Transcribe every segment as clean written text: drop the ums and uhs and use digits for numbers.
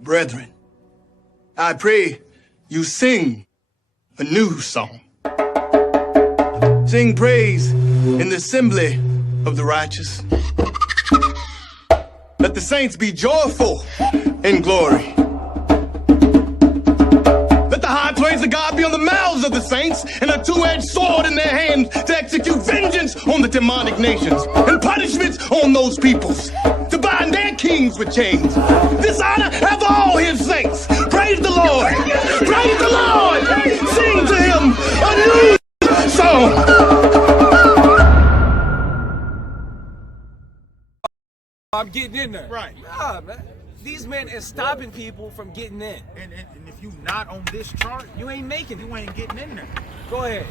Brethren, I pray you sing a new song. Sing praise in the assembly of the righteous. Let the saints be joyful in glory. Let the high praise of God be on the mouths of the saints and a two-edged sword in their hands to execute vengeance on the demonic nations and punishments on those peoples, to bind their kings with chains. This honor have all his saints. Praise the Lord. Praise the Lord. Sing to him a new song. I'm getting in there. Right. Nah, man. These men is stopping people from getting in. And if you not on this chart, You ain't making it. you ain't getting in there. Go ahead.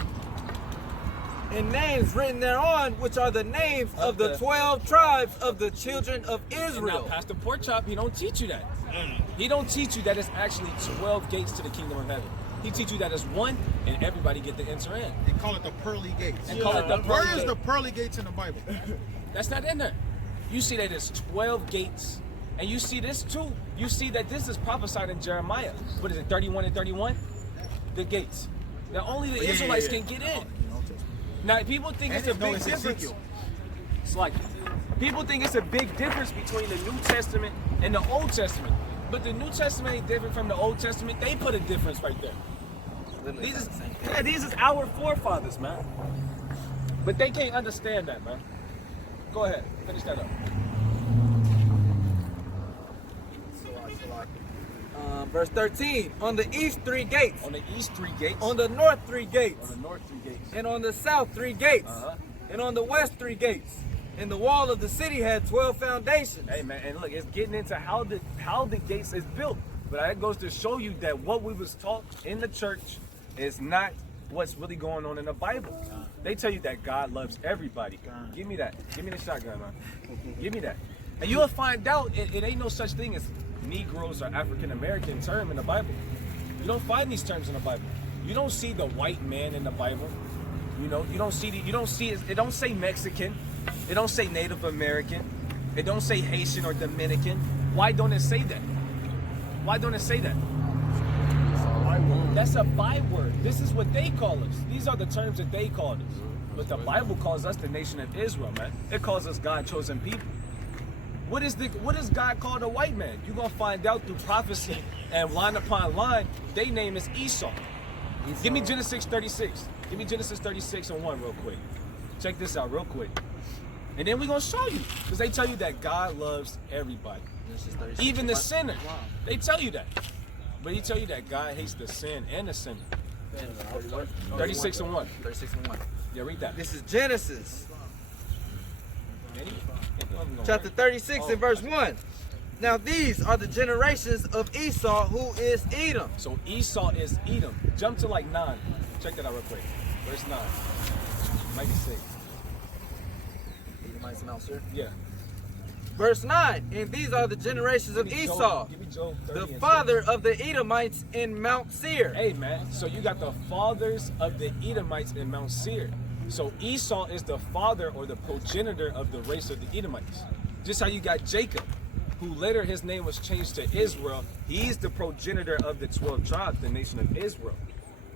And names written thereon, which are the names of the 12 tribes of the children of And now, Israel. Pastor Porkchop, he don't teach you that. He don't teach you that it's actually 12 gates to the kingdom of heaven. He teach you that it's one, and everybody get to enter in. They call it the pearly gates. And call it the Where pearly is the gate. pearly gates in the Bible? That's not in there. You see that it's 12 gates. And you see this too. You see that this is prophesied in Jeremiah. What is it, 31 and 31? The gates. Now only the Israelites can get in. Now people think it's a big difference. Ezekiel. It's like people think it's a big difference between the New Testament and the Old Testament. But the New Testament ain't different from the Old Testament. They put a difference right there. These is our forefathers, man. But they can't understand that, man. Go ahead, finish that up. Verse 13. On the east 3 gates. On the east 3 gates. On the north 3 gates. On the north 3 gates. And on the south 3 gates. And on the west 3 gates. And the wall of the city had 12 foundations. Hey man, and look, it's getting into how the gates is built. But that goes to show you that what we was taught in the church is not what's really going on in the Bible. They tell you that God loves everybody. Give me that. Give me the shotgun, man. Give me that. And you'll find out it ain't no such thing as Negroes or African American term in the Bible. You don't find these terms in the Bible. You don't see the white man in the Bible. You know, you don't see it. It don't say Mexican. It don't say Native American. It don't say Haitian or Dominican. Why don't it say that? Why don't it say that? That's a byword. This is what they call us. These are the terms that they call us. But the Bible calls us the nation of Israel, man. It calls us God's chosen people. What is God called a white man? You're gonna find out through prophecy and line upon line. Their name is Esau. Give me Genesis 36. Give me Genesis 36 and 1 real quick. Check this out real quick. And then we're gonna show you. Because they tell you that God loves everybody. Even the sinner. They tell you that. But he tell you that God hates the sin and the sinner. 36 and 1. 36 and 1. Yeah, read that. This is Genesis. Chapter 36 and verse 1. Now these are the generations of Esau, who is Edom. So Esau is Edom. Jump to like 9. Check that out real quick. Verse 9. Might be 6. Edomites and Mount Seir. Yeah. Verse 9. And these are the generations of Esau, Give me Job 30 the and father 6. of the Edomites in Mount Seir. Hey man, so you got the fathers of the Edomites in Mount Seir. So Esau is the father or the progenitor of the race of the Edomites. Just how you got Jacob, who later his name was changed to Israel. He's the progenitor of the 12 tribes, the nation of Israel.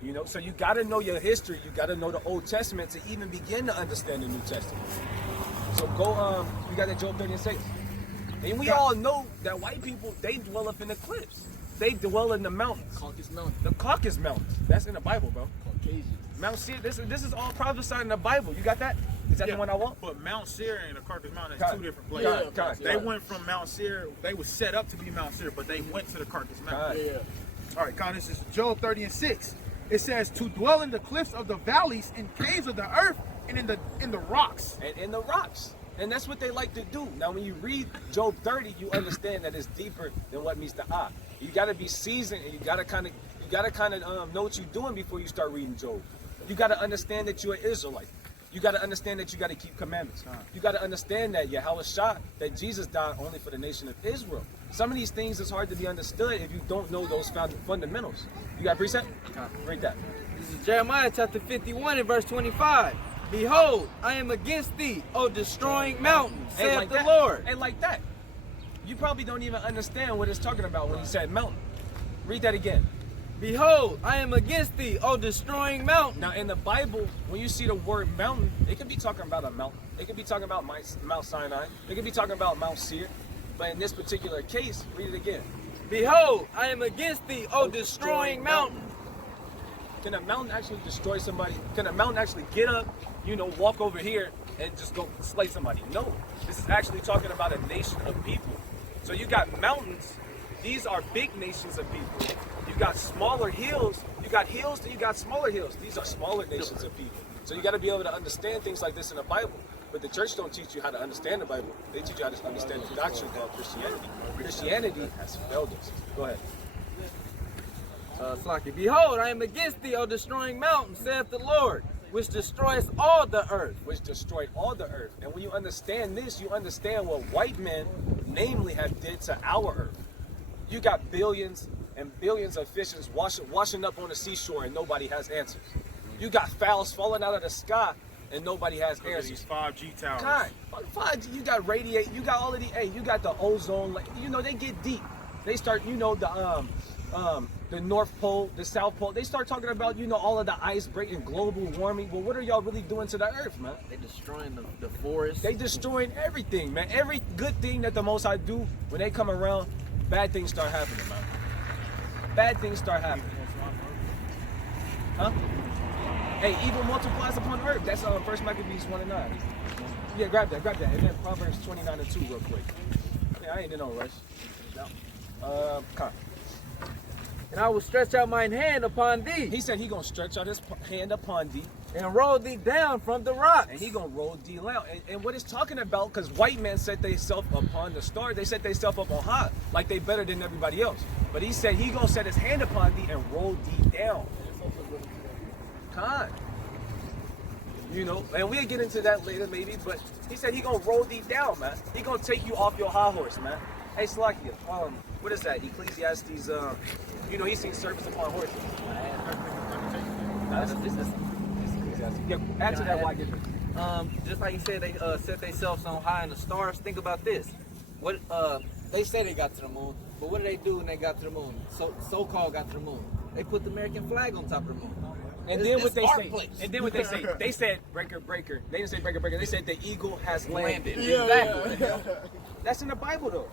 You know, so you got to know your history. You got to know the Old Testament to even begin to understand the New Testament. So go, you got that Job 30 and 6. And we all know that white people, they dwell up in the cliffs. They dwell in the mountains. Caucasus Mountain. The Caucasus Mountains. That's in the Bible, bro. Caucasians. Mount Seir, this is all prophesied in the Bible. You got that? Is that the one I want? But Mount Seir and the Caucasus Mountain is God. two different places. God. They went from Mount Seir, they were set up to be Mount Seir, but they went to the Caucasus Mountain. Yeah. All right, God, this is Job 30 and 6. It says, to dwell in the cliffs of the valleys, in caves of the earth, and in the rocks. And in the rocks. And that's what they like to do. Now, when you read Job 30, you understand that it's deeper than what meets the eye. You got to be seasoned, and you got to kind of know what you're doing before you start reading Job. You got to understand that you're an Israelite. You got to understand that you got to keep commandments. You got to understand that Yahweh shot that Jesus died only for the nation of Israel. Some of these things is hard to be understood if you don't know those fundamentals. You got a precept? Read that. This is Jeremiah chapter 51 and verse 25. Behold, I am against thee, O destroying mountain, saith like the that. Lord. Ain't like that. you probably don't even understand what it's talking about when he said mountain. Read that again. Behold, I am against thee, O destroying mountain. Now in the Bible, when you see the word mountain, it could be talking about a mountain. It could be talking about Mount Sinai. It could be talking about Mount Seir. But in this particular case, read it again. Behold, I am against thee, O destroying mountain. Can a mountain actually destroy somebody? Can a mountain actually get up, walk over here and just go slay somebody? No. This is actually talking about a nation of people. So you got mountains. These are big nations of people. You got smaller hills. You got hills, then you got smaller hills. These are smaller nations of people. So you got to be able to understand things like this in the Bible. But the church don't teach you how to understand the Bible. They teach you how to understand the doctrine called Christianity. Christianity has failed us. Go ahead. Slaki. Behold, I am against thee, O destroying mountain, saith the Lord, which destroys all the earth. Which destroyed all the earth. And when you understand this, you understand what white men, namely, have did to our earth. You got billions and billions of fishes washing up on the seashore and nobody has answers. You got fowls falling out of the sky and nobody has answers. These 5G towers. God, 5G, you got radiate, you got all of the, you got the ozone, they get deep. They start, the North Pole, the South Pole, they start talking about, all of the ice breaking, global warming. Well, what are y'all really doing to the earth, man? They destroying the forest. They destroying everything, man. Every good thing that the Most High do, when they come around, bad things start happening, man. Bad things start happening. Huh? Hey, evil multiplies upon earth. That's 1 Maccabees 1:9. Yeah, grab that. And then Proverbs 29:2 real quick. Yeah, I ain't in no rush. No. Come on. And I will stretch out mine hand upon thee. He said he gonna stretch out his hand upon thee. And roll thee down from the rocks. And he gonna roll thee down. And what it's talking about, because white men set themselves upon the stars, they set themselves up on high, like they better than everybody else. But he said he gonna set his hand upon thee and roll thee down. Con. And we'll get into that later maybe, but he said he gonna roll thee down, man. He gonna take you off your high horse, man. Hey, Slakia, what is that? Ecclesiastes, he's seen serpents upon horses. Yeah, add to that, why get this? Just like you said, they set themselves on high in the stars. Think about this. What they say they got to the moon, but what did they do when they got to the moon? So-called got to the moon. They put the American flag on top of the moon. And then what they say? They said breaker, breaker. They didn't say breaker, breaker. They said the eagle has landed. Exactly. Yeah. That's in the Bible though.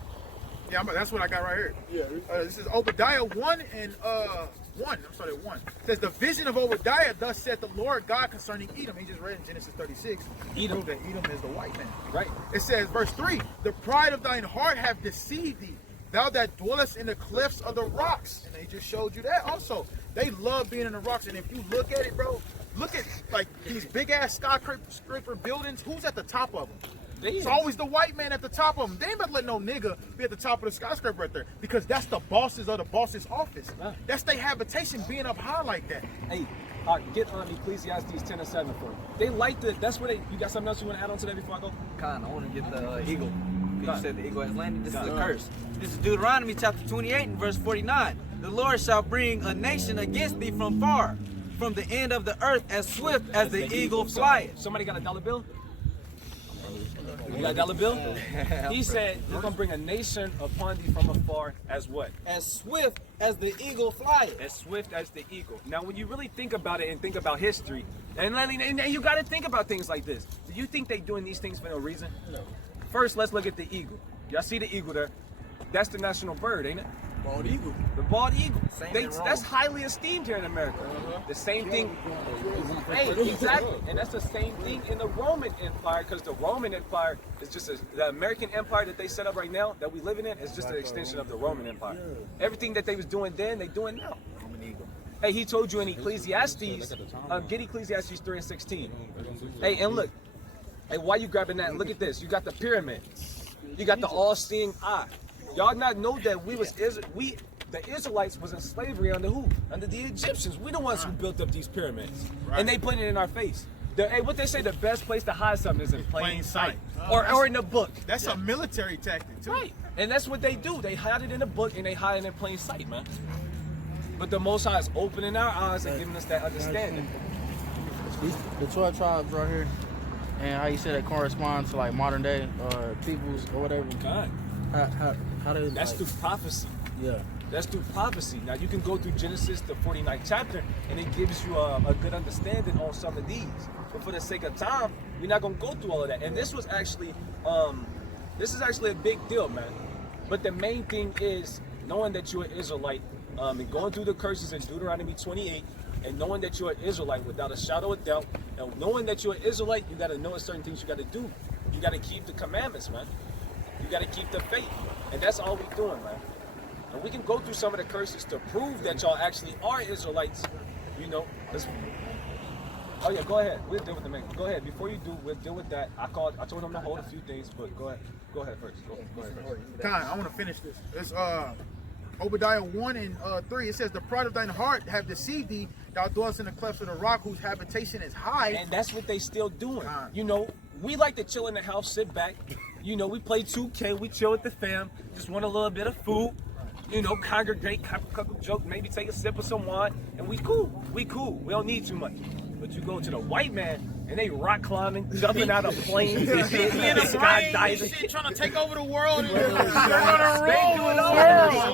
Yeah, that's what I got right here. Yeah. This is Obadiah 1 and 1. I'm sorry, 1. It says, the vision of Obadiah, thus said the Lord God concerning Edom. He just read in Genesis 36. Edom. That Edom is the white man. Right. It says, verse 3, the pride of thine heart have deceived thee, thou that dwellest in the cliffs of the rocks. And they just showed you that also. They love being in the rocks. And if you look at it, bro, look at like these big ass skyscraper buildings. Who's at the top of them? It's always the white man at the top of them. They ain't about to let no nigga be at the top of the skyscraper right there, because that's the bosses of the boss's office. That's their habitation, being up high like that. Hey, get on Ecclesiastes 10 and 7 for me. They like that's where you got something else you want to add on to that before I go? Con, I want to get the eagle. You said the eagle has landed. This is a curse. This is Deuteronomy chapter 28 and verse 49. The Lord shall bring a nation against thee from far, from the end of the earth, as swift as the eagle flieth. Somebody got a dollar bill? You got a dollar bill? He said he's going to bring a nation upon thee from afar as what? As swift as the eagle flieth. As swift as the eagle. Now, when you really think about it and think about history, and you got to think about things like this. Do you think they doing these things for no reason? No. First, let's look at the eagle. Y'all see the eagle there? That's the national bird, ain't it? Bald eagle. The bald eagle. That's highly esteemed here in America. The same thing. Hey, exactly. And that's the same thing in the Roman Empire, because the Roman Empire is just the American Empire that they set up right now, that we living in, is just an extension of the Roman Empire. Everything that they was doing then, they doing now. Hey, he told you in Ecclesiastes, get Ecclesiastes 3 and 16. Hey, and look. Hey, why you grabbing that? Look at this. You got the pyramid. You got the all-seeing eye. Y'all not know that the Israelites was in slavery under who? Under the Egyptians. We the ones who built up these pyramids. Right. And they put it in our face. Hey, what they say, the best place to hide something is in plain sight. Or in the book. That's a military tactic too. Right. And that's what they do. They hide it in the book and they hide it in plain sight, man. But the Most High is opening our eyes and giving us that understanding. The 12 tribes right here, and how you say that corresponds to like modern day peoples or whatever. God. How did That's like, through prophecy. yeah. That's through prophecy. Now you can go through Genesis, the 49th chapter, and it gives you a good understanding on some of these. But for the sake of time, we're not gonna go through all of that. And this was actually, this is actually a big deal, man. But the main thing is knowing that you're an Israelite, and going through the curses in Deuteronomy 28, and knowing that you're an Israelite without a shadow of doubt, and knowing that you're an Israelite, you gotta know certain things you gotta do. You gotta keep the commandments, man. You gotta keep the faith, and that's all we're doing, man. And we can go through some of the curses to prove that y'all actually are Israelites. You know, oh yeah, go ahead. We'll deal with the man. Go ahead. Before you do, we'll deal with that. I told him to hold a few things, but go ahead. Go ahead first. Go ahead first. Kai, I want to finish this. It's Obadiah 1 and 3. It says, "The pride of thine heart have deceived thee. Thou dwellest in the clefts of the rock, whose habitation is high." And that's what they still doing. You know, we like to chill in the house, sit back. You know, we play 2K, we chill with the fam, just want a little bit of food. You know, congregate, have a couple jokes, maybe take a sip of some wine, and we cool. We cool. We don't need too much. But you go to the white man, and they rock climbing, jumping out of planes, and shit, skydiving, trying to take over the world. They do it all.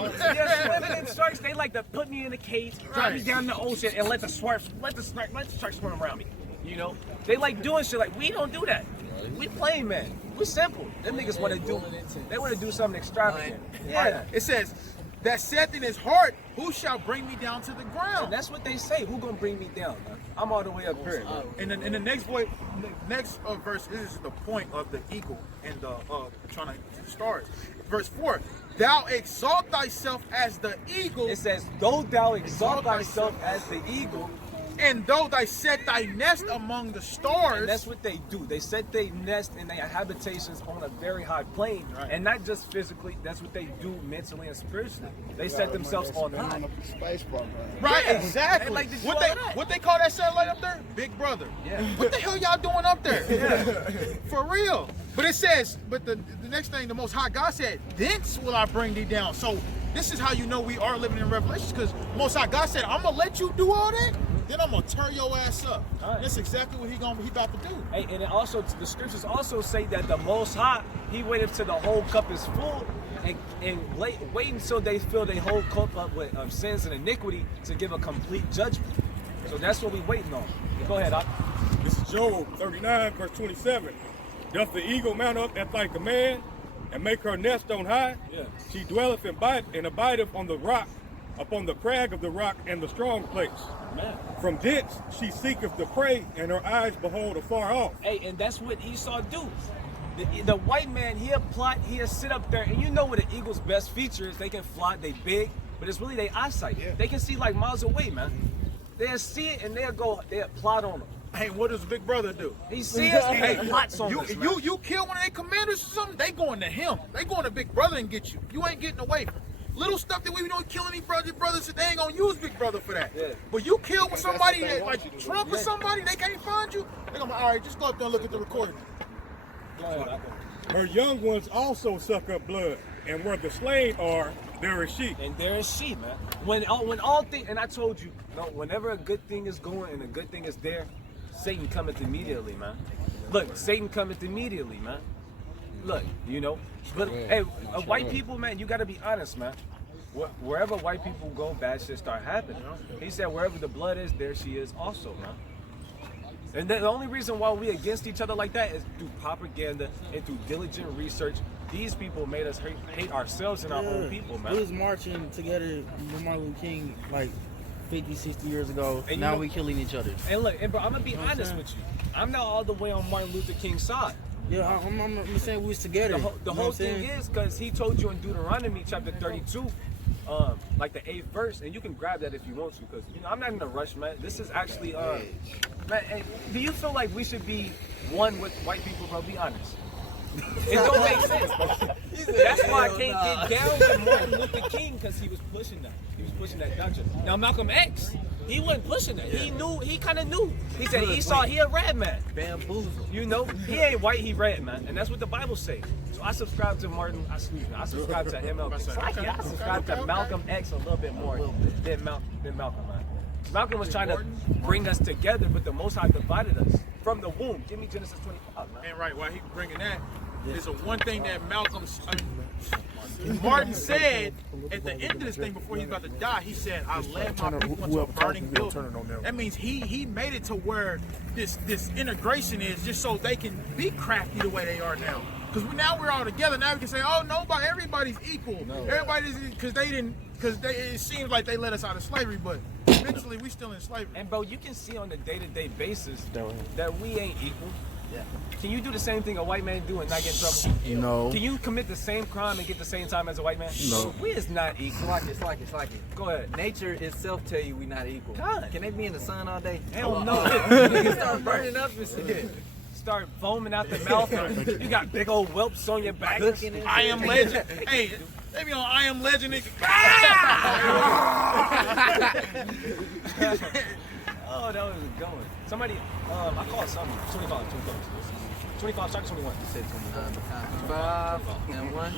They're swimming in sharks. They like to put me in a cage, drop me down in the ocean, and let the sharks swim around me. You know, they like doing shit like we don't do that. We plain man. We simple. Them niggas want to do. They want to do something extravagant. Yeah. It says, "That saith in his heart, who shall bring me down to the ground?" And that's what they say. Who gonna bring me down, man? I'm all the way up here. And in the next verse, this is the point of the eagle and the trying to start. Verse 4: "Thou exalt thyself as the eagle." It says, "Though thou exalt thyself as the eagle." "And though thy set thy nest among the stars." And that's what they do. They set their nest and their habitations on a very high plane. Right. And not just physically, that's what they do mentally and spiritually. They set themselves on high. Right, yeah, exactly. Like what they call that satellite up there? Big Brother. Yeah. What the hell y'all doing up there? For real. But it says, but the next thing, the Most High God said, "Thence will I bring thee down." So this is how you know we are living in Revelation, because Most High God said, "I'm gonna let you do all that, then I'm gonna tear your ass up." Right. That's exactly what he about to do. Hey, and it also, the scriptures also say that the Most High, he waited till the whole cup is full, and wait until they fill their whole cup up with sins and iniquity to give a complete judgment. So that's what we waiting on. Go ahead, Ak. This is Job 39, verse 27. "Doth the eagle mount up at thy command, and make her nest on high? Yeah. She dwelleth and abideth on the rock, upon the crag of the rock and the strong place. Man. From thence she seeketh the prey, and her eyes behold afar off." Hey, and that's what Esau do. The white man, he'll plot, he'll sit up there, and you know what the eagle's best feature is. They can fly, they big, but it's really their eyesight. Yeah. They can see like miles away, man. They'll see it and they'll plot on them. Hey, what does Big Brother do? He sees us and he plots on us, man. You kill one of their commanders or something, they going to him. They going to Big Brother and get you. You ain't getting away from it. Little stuff that we don't kill any brothers, they ain't gonna use Big Brother for that. Yeah. But you kill with somebody like Trump or somebody, they can't find you. They gonna, all right, just go up there and look at the recording. Go ahead. Her young ones also suck up blood, and where the slain are, there is she. And there is she, man. When all things, and I told you, whenever a good thing is going and a good thing is there, Satan cometh immediately, man. Look, Satan cometh immediately, man. Look, you know. But hey, white people, man, you gotta be honest, man. Wherever white people go, bad shit start happening. He said, wherever the blood is, there she is also, man. And the only reason why we against each other like that is through propaganda and through diligent research. These people made us hate ourselves and our own people, man. We was marching together with Martin Luther King like 50, 60 years ago. And now we killing each other. And look, and bro, I'm gonna be honest with you. I'm not all the way on Martin Luther King's side. Yeah, I'm saying we was together. The whole thing is because he told you in Deuteronomy chapter 32, like the 8th verse, and you can grab that if you want to, because I'm not in a rush, man. This is actually, man. Hey, do you feel like we should be one with white people, bro? Be honest. It don't make sense. That's why I can't get down with Martin Luther King, because he was pushing that. He was pushing that doctrine. Now Malcolm X, he wasn't pushing that. He knew. He kind of knew. He said Esau, he a red man. Bamboozle. You know, he ain't white, he red, man, and that's what the Bible says. So I subscribe to I subscribe to MLK. I subscribe to Malcolm X a little bit more than Malcolm, man. Malcolm was trying to bring us together, but the Most High divided us from the womb. Give me Genesis 25, man. And right, while he bringing that, is the one thing that Martin said at the end of this thing before he's about to die. He said, "I led my people into a burning building." That means he made it to where this integration is just so they can be crafty the way they are now. Because now we're all together. Now we can say, "Oh, everybody's equal. Everybody's because it seems like they let us out of slavery, but eventually we still in slavery." And bro, you can see on a day-to-day basis that we ain't equal. Yeah. Can you do the same thing a white man do and not get in trouble? No. Can you commit the same crime and get the same time as a white man? No. We is not equal. It's like it. Go ahead. Nature itself tell you we not equal. God. Can they be in the sun all day? Hell no. Niggas start burning up and shit. Start foaming out the mouth. You got big old whelps on your back. I am legend. Hey, they be on I am legend. Oh, that was a good one. Somebody, I called something. 25, start 21. You said 25 and 1.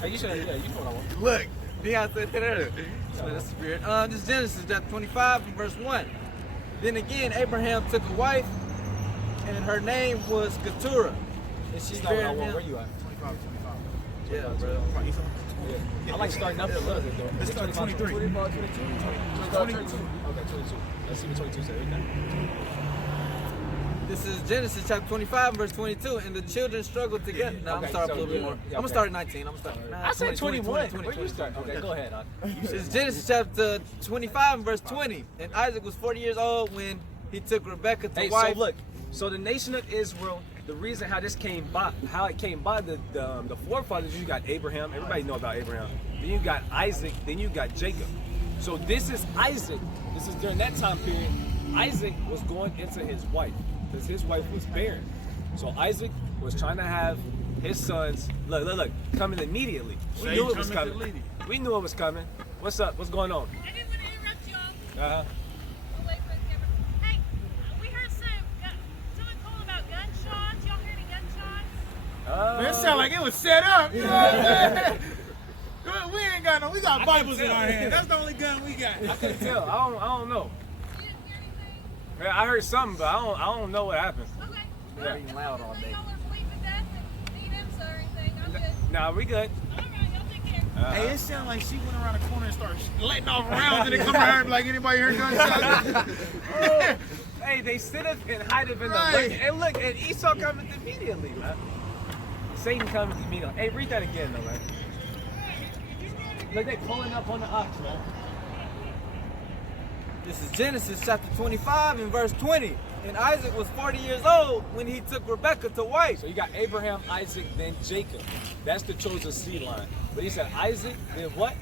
Hey, you should, yeah, you know what I want. Look, Deion said that earlier. So that's the spirit. This is Genesis chapter 25 and verse 1. Then again, Abraham took a wife, and her name was Keturah. And she Where married him. you at? 25. Yeah, bro. I like starting up a little bit though. Let's start 23. 25, 22? 22. Okay, 22. Let's see what 22 says. This is Genesis chapter 25 verse 22, and the children struggled together. Now I'm Okay, starting so a little bit more. yeah, I'm gonna start at 19. I'm starting. I said 21. Where you start? Okay, go ahead. It's Genesis chapter 25 and verse 20, and Isaac was 40 years old when he took Rebekah to wife. So look, so the nation of Israel, the reason how this came by, the forefathers, you got Abraham. Everybody know about Abraham. Then you got Isaac. Then you got Jacob. So this is Isaac. This is during that time period. Isaac was going into his wife because his wife was barren. So Isaac was trying to have his sons. Look, coming immediately. We knew it was coming. We knew it was coming. What's up? What's going on? I didn't want to interrupt y'all. Uh-huh. We'll wait for the camera. Hey, we heard someone calling about gunshots. Y'all heard any gunshots? Man, it sounded like it was set up. You know what I'm saying? We ain't got no. We got Bibles in our hand. That's the only gun we got. I couldn't tell. I don't know. You didn't hear anything? Man, I heard something, but I don't know what happened. Okay. They're eating loud all day. Y'all are bleeding to death and need him or anything. I'm good. Nah, we good. All right, y'all take care. Hey, it sounded like she went around the corner and started letting off rounds, and then come around and be like, anybody heard gunshots? Hey, they sit up and hide up in the Right. bucket. And look, and Esau coming immediately, man. Satan coming immediately. Hey, read that again, though, man. Look, they pulling up on the ox, man. This is Genesis chapter 25 and verse 20. And Isaac was 40 years old when he took Rebekah to wife. So you got Abraham, Isaac, then Jacob. That's the chosen seed line. But he said Isaac, then what?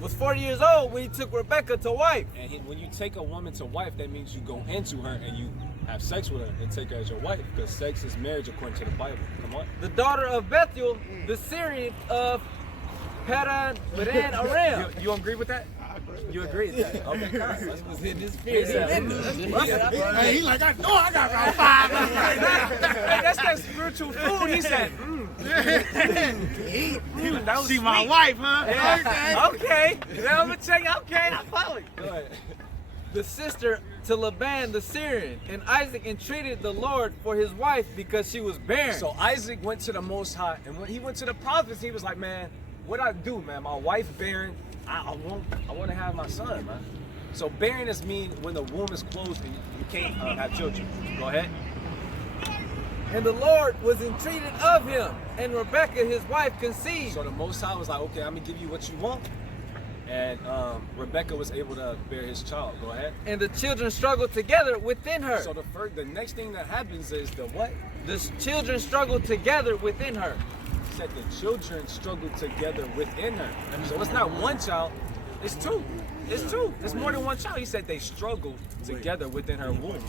Was 40 years old when he took Rebekah to wife. And when you take a woman to wife, that means you go into her and you have sex with her and take her as your wife, because sex is marriage according to the Bible. Come on. The daughter of Bethuel, the Syrian of Padan Aram. You agree with that? You agree with that? Okay, This was in his spirit. Hey, he like, I know I got around 5 Hey, that's that spiritual food. He said, that was See my sweet. wife, huh? Okay. Now I'm gonna tell you. Okay, I follow you. Go ahead. The sister to Laban the Syrian, and Isaac entreated the Lord for his wife because she was barren. So Isaac went to the Most High, and when he went to the prophets, he was like, "Man, what I do, man? My wife barren. I want to have my son, man." So barrenness means when the womb is closed and you can't have children. Go ahead. And the Lord was entreated of him, and Rebekah his wife conceived. So the Most High was like, "Okay, I'm gonna give you what you want," and Rebekah was able to bear his child. Go ahead. And the children struggled together within her. So the next thing that happens is the what? The children struggled together within her. He said the children struggled together within her. So it's not one child, it's two. It's two. It's more than one child. He said they struggled together within her womb.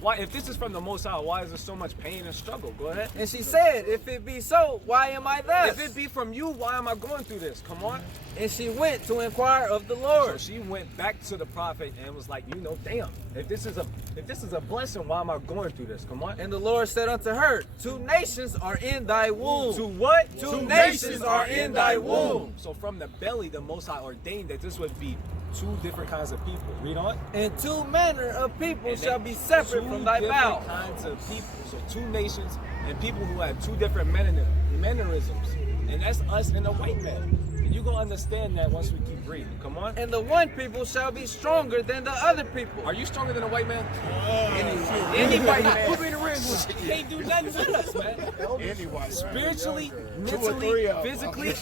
Why, if this is from the Most High, why is there so much pain and struggle? Go ahead. And she said, if it be so, why am I thus? If it be from you, why am I going through this? Come on. And she went to inquire of the So Lord. she went back to the prophet and was like, damn, if this is a blessing, why am I going through this? Come on. And the Lord said unto her, 2 nations are in thy womb. To what? 2 nations are in thy womb. So from the belly, the Most High ordained that this would be two different kinds of people. Read on. And two manner of people And shall then be separate two from thy different mouth. kinds of people. So two nations and people who have two different mannerisms. And that's us and the white man. And you're going to understand that once we keep reading. Come on. And the one people shall be stronger than the other people. Are you stronger than a white man? Any white man. Who be the real one? He can't do nothing with us, man. Spiritually, mentally, physically,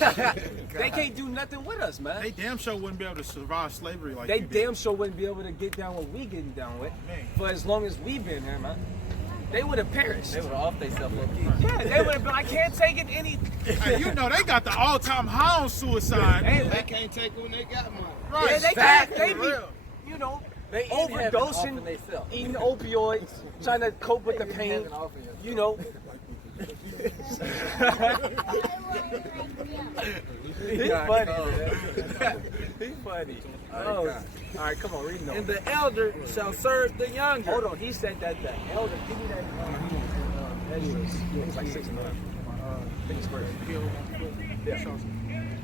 they can't do nothing with us, man. They damn sure wouldn't be able to survive slavery like They you did. damn sure wouldn't be able to get down what we getting down with for as long as we been here, man. They would have perished. They would have off themselves low key. Yeah, they would have been. I can't take it any. Hey, you know they got the all-time high on suicide. They can't take it when they got money. Right. Yeah, they can't. They be, you know, They overdosing, overdosing, eating opioids, trying to cope with the pain. You know. He's funny, man. He's funny. Oh, all right, come on, read it. And the elder shall serve the younger. Hold on, he said that the elder. Give me that. It's like 6 and 9. I think it's first.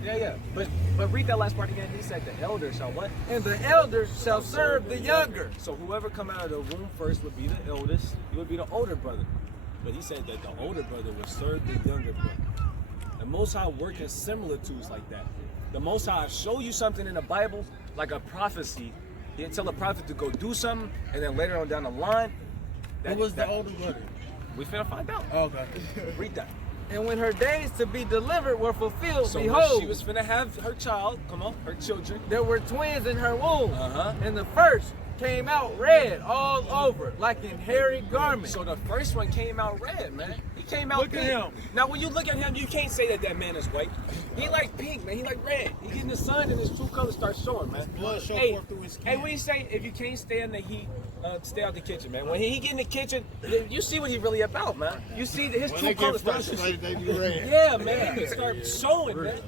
Yeah. But read that last part again. He said the elder shall what? And the elder shall serve the younger. So whoever come out of the womb first would be the eldest. He would be the older brother. But he said that the older brother would serve the younger brother. The Most High working similar to us like that. The Most High show you something in the Bible, like a prophecy. He'd tell a prophet to go do something, and then later on down the line, Who was the older brother? We finna find out. Okay. Read that. And when her days to be delivered were fulfilled, So when behold, she was finna have her child, her children. there were twins in her womb. Uh-huh. And the first came out red all over, like in hairy garments. So the first one came out red, man. He came out Look at pink. him. Now when you look at him, you can't say that man is white. He like pink, man. He like red. He getting the sun and his true colors start showing, man. Blood show Hey, forth through his skin. hey, what do you say? If you can't stay in the heat, stay out the kitchen, man. When he get in the kitchen, you see what he really about, man. You see his true colors start showing. they be red. Yeah, man. He start showing, man.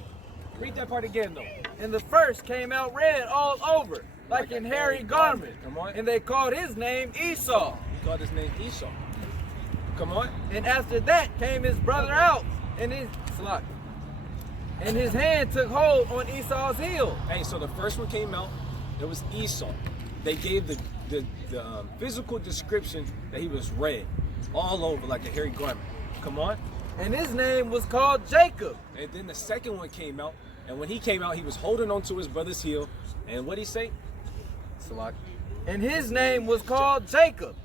Read that part again, though. And the first came out red all over, like in hairy garment. Come on. And they called his name Esau. He called his name Esau. Come on. And after that came his brother out, and his hand took hold on Esau's heel. Hey, so the first one came out. It was Esau. They gave the physical description that he was red, all over like a hairy garment. Come on. And his name was called Jacob. And then the second one came out, and when he came out, he was holding on to his brother's heel. And what'd he say? And his name was called Jacob.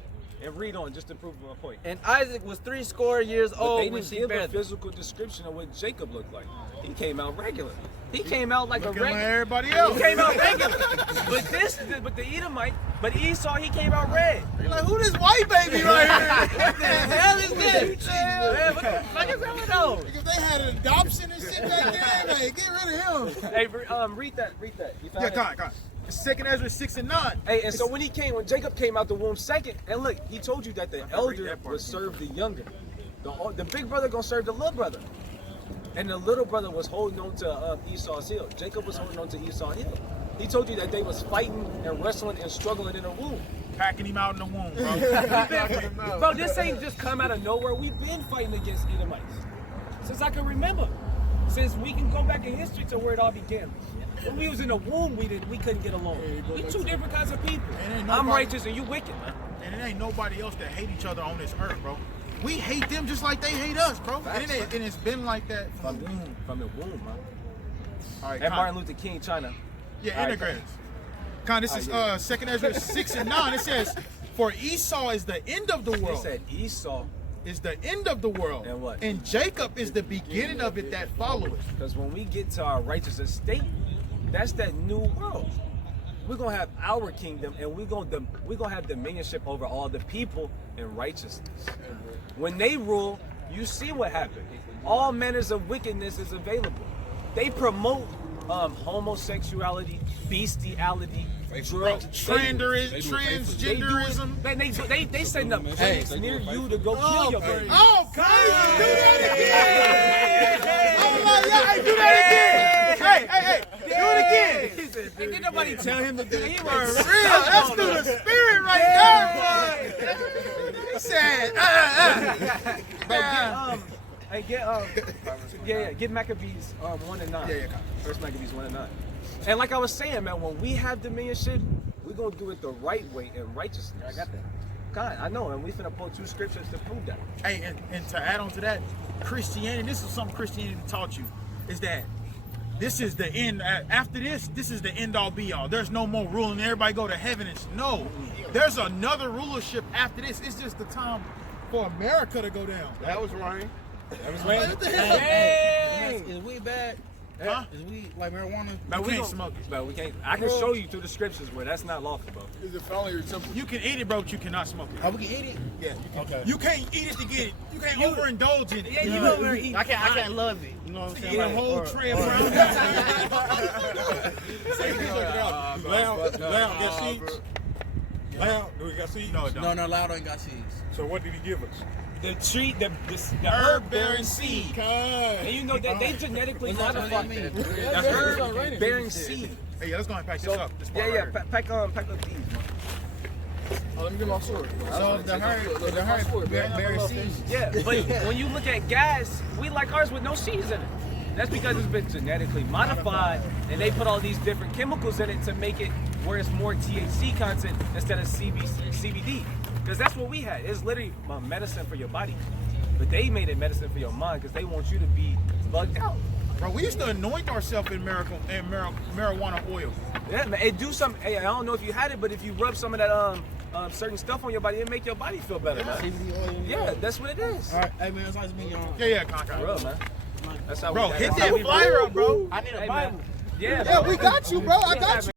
And read on, just to prove my point. And Isaac was 80 years But old they when didn't she give bare a them. physical description of what Jacob looked like. He came out regular. He came out like Looking a like regular. everybody else. He came out regular. But the Edomite, but Esau, he came out red. You're like, who this white baby right here? What the hell is this? Man, what the fuck is going on? If they had an adoption and shit back there, man, get rid of him. Hey, read that. You found Yeah, it? come on. Second Ezra 6 and 9. Hey, and so when Jacob came out the womb second, and look, he told you that the elder that part. would serve the younger. The big brother gonna serve the little brother. And the little brother was holding on to Esau's heel. Jacob was holding on to Esau's heel. He told you that they was fighting and wrestling and struggling in the womb. Packing him out in the womb, bro. Bro, this ain't just come out of nowhere. We've been fighting against Edomites since I can remember. Since we can go back in history to where it all began. When we was in the womb, we couldn't get along. We two different kinds of people. I'm righteous and you wicked, man. And it ain't nobody else that hate each other on this earth, bro. We hate them just like they hate us, bro. And it's been like that from the womb. From the womb, man. All right, And Con. Martin Luther King, China. Yeah, All right, integrate. Con, this is Second Ezra 6 and 9. It says, for Esau is the end of the They world. said Esau, Is the end of the world. And what? And Jacob is the beginning of it that follows. because when we get to our righteous estate, that's that new world. We're gonna have our kingdom, and we're gonna have dominionship over all the people in righteousness. When they rule, you see what happened. All manners of wickedness is available. They promote homosexuality, bestiality, drugs, Transgenderism. They send up planes near you to go kill your baby. Oh, God, do that again! Oh, my God, hey, do that again! Hey, do it again! Ain't did nobody tell him to do it. He was Real, that's through the spirit right there, boy! He said, Hey, get Maccabees 1 and 9. Yeah. First Maccabees 1 and 9. And like I was saying, man, when we have dominionship, we're gonna do it the right way in righteousness. I got that. God, I know, and we finna pull 2 scriptures to prove that. Hey, and to add on to that, Christianity, this is something Christianity taught you, is that this is the end. After this is the end all be all. There's no more ruling. Everybody go to heaven. No, there's another rulership after this. It's just the time for America to go down. That was Ryan. That was right. What the hell? Hey! Is weed bad? Huh? Is weed like marijuana? But we can't don't- smoke it. But we can't. I can show you through the scriptures where that's not lawful, bro. Is it found your temple? You can eat it, bro, but you cannot smoke it. Oh, we can eat it? Yeah. Okay. You can't eat it to get it. You can't overindulge in it. Yeah, you over there eating. I can't love it. You know what I'm saying? Eat a Like, whole or- tray of or- brown. Lamb got seeds? Lamb, do we got seeds? No, it don't. No, Loud ain't got seeds. So what did he give us? The tree, the Herb bearing seed. And you know that they genetically What's that modified mean? the herb bearing seed. Hey, let's go and pack this So, up. This part right here. pack up these. Oh, let me get my sword. So if the herb bearing seeds. Yeah, but when you look at gas, we like ours with no seeds in it. That's because it's been genetically modified, and they put all these different chemicals in it to make it where it's more THC content instead of CBD. Because that's what we had. It's literally medicine for your body. But they made it medicine for your mind because they want you to be bugged out. Bro, we used to anoint ourselves in marijuana oil. Yeah, man. It do something. Hey, I don't know if you had it, but if you rub some of that certain stuff on your body, it make your body feel better, man. CBD oil. Yeah, that's what it is. All right, hey man, it's nice meeting y'all. Yeah, Conrad. Bro, man. That's how Bro, we hit that's how that we flyer up, bro. I need a Hey, Bible. man. Yeah, Yeah, we got you, bro. I got you.